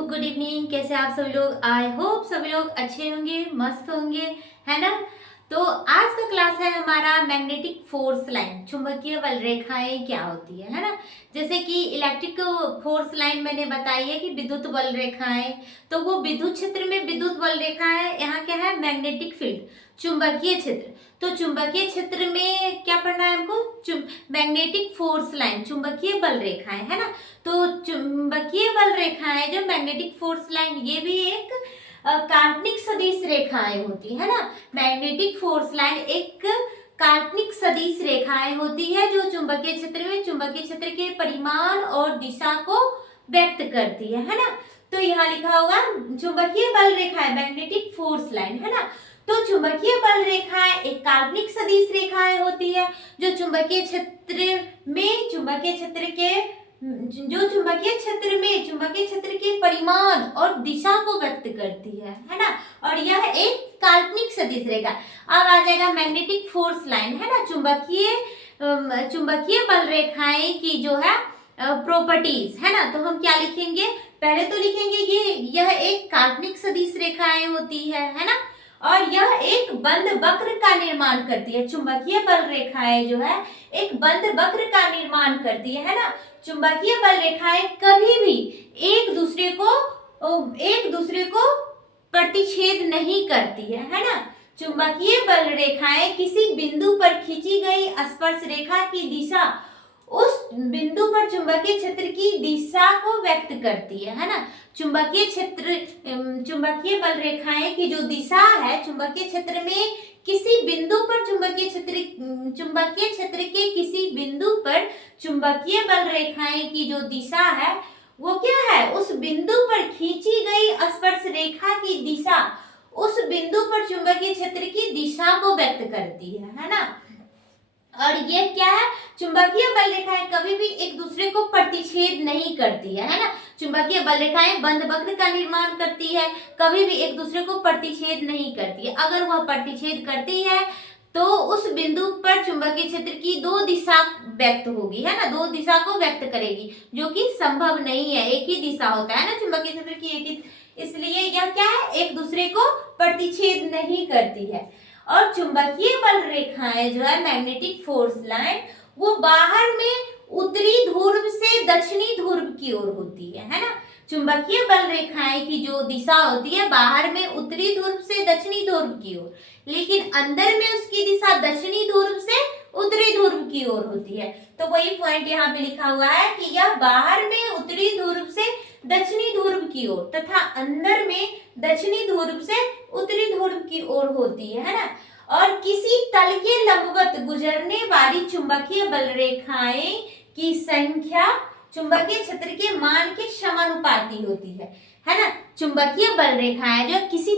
Good evening. कैसे आप सभी लोग? आई होप सभी लोग अच्छे होंगे, मस्त होंगे, है ना। तो आज का क्लास है हमारा मैग्नेटिक फोर्स लाइन, चुंबकीय बल रेखाएं क्या होती है ना। जैसे कि इलेक्ट्रिक फोर्स लाइन मैंने बताई है कि विद्युत बल रेखाएं, तो वो विद्युत क्षेत्र में विद्युत बल रेखा है। यहाँ क्या है? मैग्नेटिक फील्ड, चुंबकीय क्षेत्र। तो चुंबकीय क्षेत्र में क्या पढ़ना है हमको? मैग्नेटिक फोर्स लाइन, चुंबकीय बल रेखाएं, है ना। तो चुंबकीय बल रेखाएं जो मैग्नेटिक फोर्स लाइन, ये भी एक काल्पनिक सदिश रेखाएं होती है ना। मैग्नेटिक फोर्स लाइन एक काल्पनिक सदिश रेखाएं होती है जो चुंबकीय क्षेत्र में चुंबकीय क्षेत्र के परिमाण और दिशा को व्यक्त करती है ना। तो यहाँ लिखा होगा चुंबकीय बल रेखाएं, मैग्नेटिक फोर्स लाइन, है ना। तो चुंबकीय बल रेखाएं एक काल्पनिक सदिश रेखाएं होती है जो चुंबकीय क्षेत्र में चुंबकीय क्षेत्र के परिमाण और दिशा को व्यक्त करती है ना। और यह एक काल्पनिक सदिश रेखा। अब आ जाएगा मैग्नेटिक फोर्स लाइन, है ना। चुंबकीय बल रेखाएं की जो है प्रॉपर्टीज, है ना। तो हम क्या लिखेंगे? पहले तो लिखेंगे कि यह एक काल्पनिक सदिश रेखाएं होती है ना। और यह एक बंद वक्र का निर्माण करती है। चुंबकीय बल रेखाएं जो है एक बंद वक्र का निर्माण करती है ना। चुंबकीय बल रेखाएं कभी भी एक दूसरे को प्रतिच्छेद नहीं करती है ना। चुंबकीय बल रेखाएं किसी बिंदु पर खींची गई स्पर्श रेखा की दिशा, उस बिंदु पर चुंबकीय क्षेत्र की दिशा को व्यक्त करती है ना। चुंबकीय बल रेखाएं की जो दिशा है चुंबकीय क्षेत्र में किसी बिंदु पर चुंबकीय क्षेत्र के किसी बिंदु पर चुंबकीय बल रेखाएं की जो दिशा है वो क्या है? उस बिंदु पर खींची गई स्पर्श रेखा की दिशा उस बिंदु पर चुंबकीय क्षेत्र की दिशा को व्यक्त करती है ना। और ये क्या है? चुंबकीय बल रेखाएं कभी भी एक दूसरे को प्रतिच्छेद नहीं करती है ना। चुंबकीय बल रेखाएं बंद वक्र का निर्माण करती है, कभी भी एक दूसरे को प्रतिच्छेद नहीं करती है। अगर वह प्रतिच्छेद करती है तो उस बिंदु पर चुंबकीय क्षेत्र की दो दिशा व्यक्त होगी, है ना। दो दिशा को व्यक्त करेगी, जो कि संभव नहीं है। एक ही दिशा होता है ना चुंबकीय क्षेत्र की, एक ही, इसलिए यह क्या है? एक दूसरे को प्रतिच्छेद नहीं करती है। और चुंबकीय बल रेखाएं जो है मैग्नेटिक फोर्स लाइन, वो बाहर में उत्तरी ध्रुव से दक्षिणी ध्रुव की ओर होती है ना। चुंबकीय बल रेखाएं की जो दिशा होती है बाहर में उत्तरी ध्रुव से दक्षिणी ध्रुव की ओर, लेकिन अंदर में उसकी दिशा दक्षिणी ध्रुव से उत्तरी ध्रुव की ओर होती है। तो वही पॉइंट यहाँ पे लिखा हुआ है कि यह बाहर में उत्तरी ध्रुव से दक्षिणी ध्रुव की ओर तथा अंदर में दक्षिणी ध्रुव से उत्तरी ध्रुव की ओर होती है ना। और किसी तल के लंबवत गुजरने वाली चुंबकीय बल रेखाएं की संख्या चुंबकीय क्षेत्र के मान के समानुपाती होती है ना। चुंबकीय बल रेखाएं जो किसी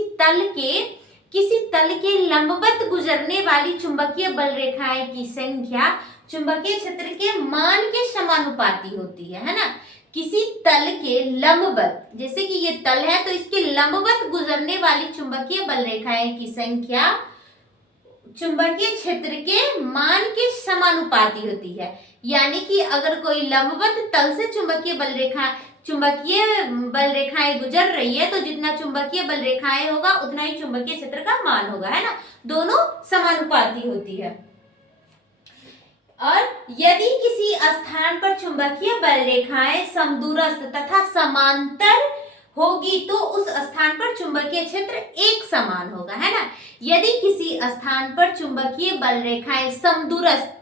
तल के लंबवत गुजरने वाली चुंबकीय बल रेखाएं की संख्या चुंबकीय क्षेत्र के मान के समानुपाती होती है ना। किसी तल के लंबवत, जैसे कि ये तल है तो इसके लंबवत गुजरने वाली चुंबकीय बल रेखाएं की संख्या चुंबकीय क्षेत्र के मान के समानुपाती होती है। यानी कि अगर कोई लंबवत तल से चुंबकीय बल रेखाएं गुजर रही है तो जितना चुंबकीय बल रेखाएं होगा उतना ही चुंबकीय क्षेत्र का मान होगा, है ना। दोनों समानुपाती होती है। और यदि किसी स्थान पर चुंबकीय बल रेखाएं समदूरस्थ तथा समांतर होगी तो उस स्थान पर चुंबकीय क्षेत्र एक समान होगा, है ना। यदि किसी स्थान पर चुंबकीय बल रेखाएं समदूरस्थ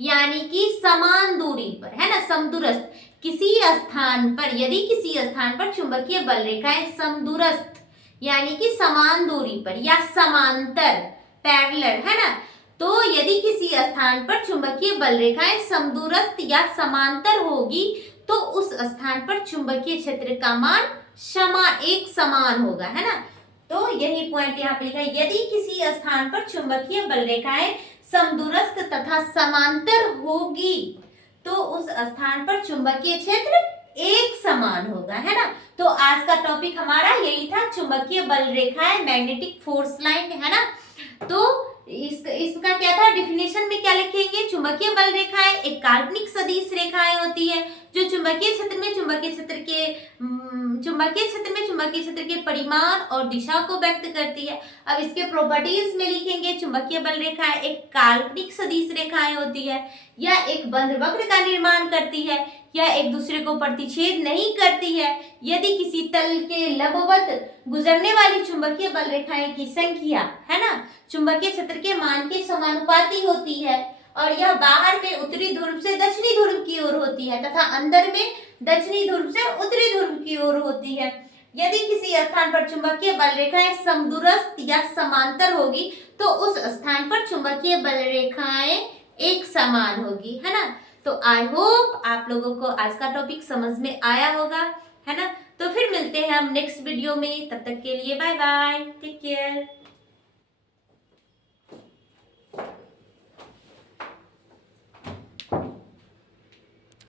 यानी कि समान दूरी पर, है ना, समदूरस्थ किसी स्थान पर, यदि किसी स्थान पर चुंबकीय बल रेखाएं समदूरस्थ यानी कि समान दूरी पर या समांतर पैरेलल, है ना। तो यदि किसी स्थान पर चुंबकीय बल रेखाएं समदूरस्थ या समांतर होगी तो उस स्थान पर चुंबकीय क्षेत्र का मान एक समान होगा, है ना। तो यही पॉइंट यहाँ पे लिखा है, यदि किसी स्थान पर चुंबकीय बल रेखाएं समदूरस्थ तथा समांतर होगी तो उस स्थान पर चुंबकीय क्षेत्र एक समान होगा, है ना। तो आज का टॉपिक हमारा यही था, चुंबकीय बल रेखाएं, मैग्नेटिक फोर्स लाइन, है ना। तो इसका क्या था, डिफिनेशन में क्या लिखेंगे, चुंबकीय बल रेखाएं एक काल्पनिक सदिश रेखाएं होती है जो चुंबकीय क्षेत्र में चुंबकीय क्षेत्र के परिमाण और दिशा को व्यक्त करती है। अब इसके प्रॉपर्टीज में लिखेंगे, चुंबकीय बल रेखाएं एक काल्पनिक सदिश रेखाएं होती है, यह एक बंद वक्र का निर्माण करती है, यह एक दूसरे को प्रतिच्छेद नहीं करती है। यदि किसी तल के लंबवत गुजरने वाली चुंबकीय बल रेखाएं की संख्या, है ना, चुंबकीय क्षेत्र के मान के समानुपाती होती है और यह बाहर में उत्तरी ध्रुव से दक्षिणी ध्रुव की ओर होती है तथा अंदर में दक्षिणी ध्रुव से उत्तरी ध्रुव की ओर होती है। यदि किसी स्थान पर चुंबकीय बल रेखाएं समदूरस्थ या समांतर होगी तो उस स्थान पर चुंबकीय बल रेखाएं एक समान होगी, है ना। तो आई होप आप लोगों को आज का टॉपिक समझ में आया होगा, है ना। तो फिर मिलते हैं हम नेक्स्ट वीडियो में, तब तक के लिए बाय बाय, टेक केयर।